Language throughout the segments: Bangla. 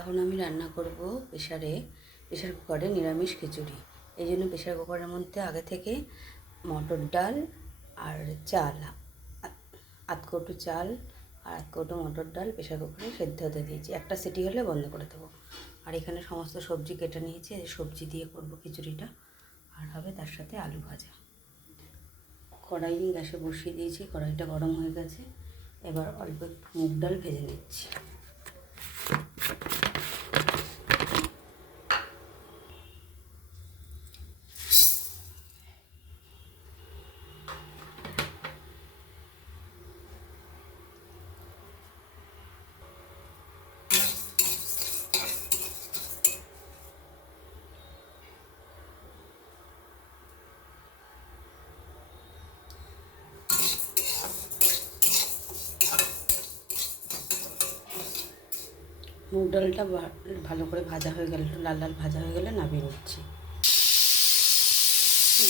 এখন আমি রান্না করব প্রেশার কুকারে নিরামিষ খিচুড়ি। এই জন্য প্রেশার কুকারের মধ্যে আগে থেকে মটর ডাল আর চাল, আধ কৌটো চাল আর আধ কৌটো মটর ডাল প্রেশার কুকারে সেদ্ধ হতে দিয়েছি। একটা সিটি হলে বন্ধ করে দেবো। আর এখানে সমস্ত সবজি কেটে নিয়েছি, সবজি দিয়ে করব খিচুড়িটা। আর হবে তার সাথে আলু ভাজা। কড়াই গ্যাসে বসিয়ে দিয়েছি, কড়াইটা গরম হয়ে গেছে। এবার অল্প একটু মুগ ডাল ভেজে নিচ্ছি। মুগ ডালটা ভালো করে ভাজা হয়ে গেলে, একটু লাল লাল ভাজা হয়ে গেলে নামিয়ে নিচ্ছি।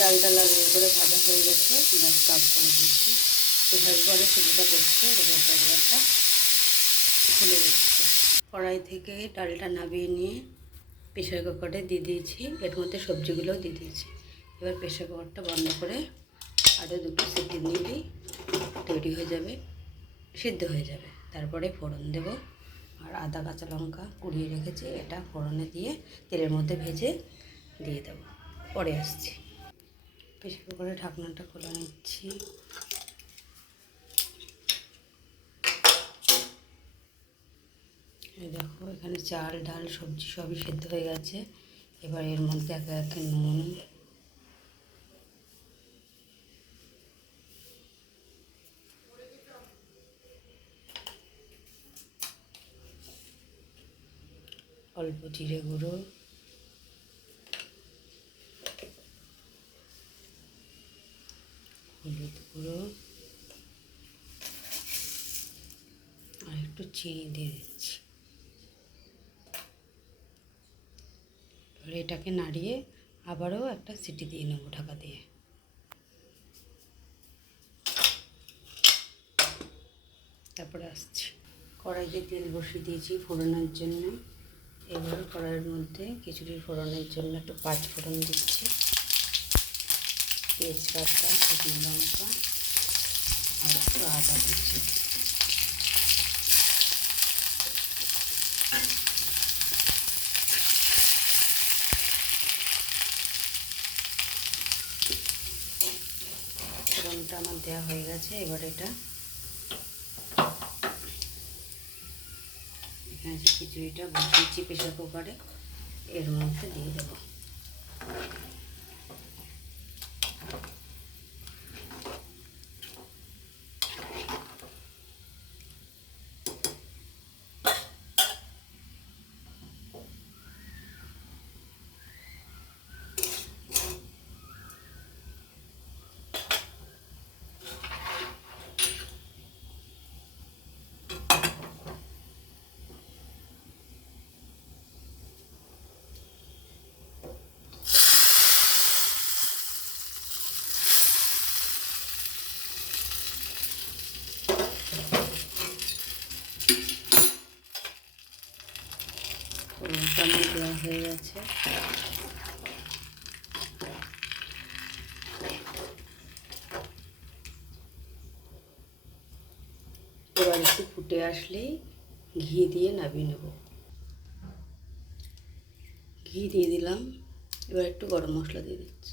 ডালটা লাল করে ভাজা হয়ে গেছে, গ্যাসটা অফ করে দিচ্ছি। প্রেশার কুকারে সিটিটা করছে, প্রেশার কুকারটা খুলে দিচ্ছি। কড়াই থেকে ডালটা নামিয়ে নিয়ে প্রেশার কুকারে দিয়ে দিয়েছি, এর মধ্যে সবজিগুলোও দিয়ে দিয়েছি। এবার প্রেশার কুকারটা বন্ধ করে আরও দুটো সিটি নিলেই তৈরি হয়ে যাবে, সিদ্ধ হয়ে যাবে। তারপরে ফোড়ন দেব, আর আদা কাঁচা লঙ্কা কুড়িয়ে রেখেছি, এটা ফোড়নে দিয়ে তেলের মধ্যে ভেজে দিয়ে দেবো। পরে আসছি। প্রেশার কুকারের ঢাকনাটা খুলে নিচ্ছি। দেখো এখানে চাল ডাল সবজি সবই সেদ্ধ হয়ে গেছে। এবার এর মধ্যে একে একে নুন, অল্প জিরে গুঁড়ো, হলুদ গুঁড়ো আর একটু চিনি দিয়ে দিচ্ছি। এবার এটাকে নাড়িয়ে আবারও একটা সিটি দিয়ে নেবো ঢাকা দিয়ে। তারপরে আসছি। কড়াইতে তেল বসিয়ে দিয়েছি ফোড়নের জন্য। এবার কড়াইয়ের মধ্যে খিচুড়ির ফোড়নের জন্য একটু পাঁচ ফোড়ন দিচ্ছি, তেজপাতা, শুকনো লঙ্কা আর একটু আদা দিচ্ছি। ফোড়নটা আমার দেওয়া হয়ে গেছে। এবার এটা এখানে যে খিচুড়িটা বসিয়েছি প্রেশার কুকারে, এর মধ্যে দিয়ে দেবো। ফোড়নটা আমার দেওয়া হয়ে গেছে। এবার একটু ফুটে আসলেই ঘি দিয়ে নামিয়ে নেব। ঘি দিয়ে দিলাম। এবার একটু গরম মশলা দিয়ে দিচ্ছি।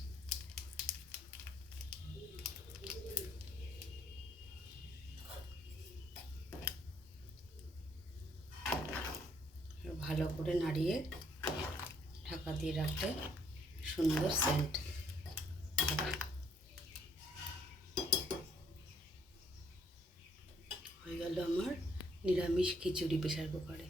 ভালো করে নাড়িয়ে ঢাকা দিয়ে রাখলে সুন্দর সেন্ট হয়ে গেল আমার নিরামিষ খিচুড়ি প্রেশার কুকারে।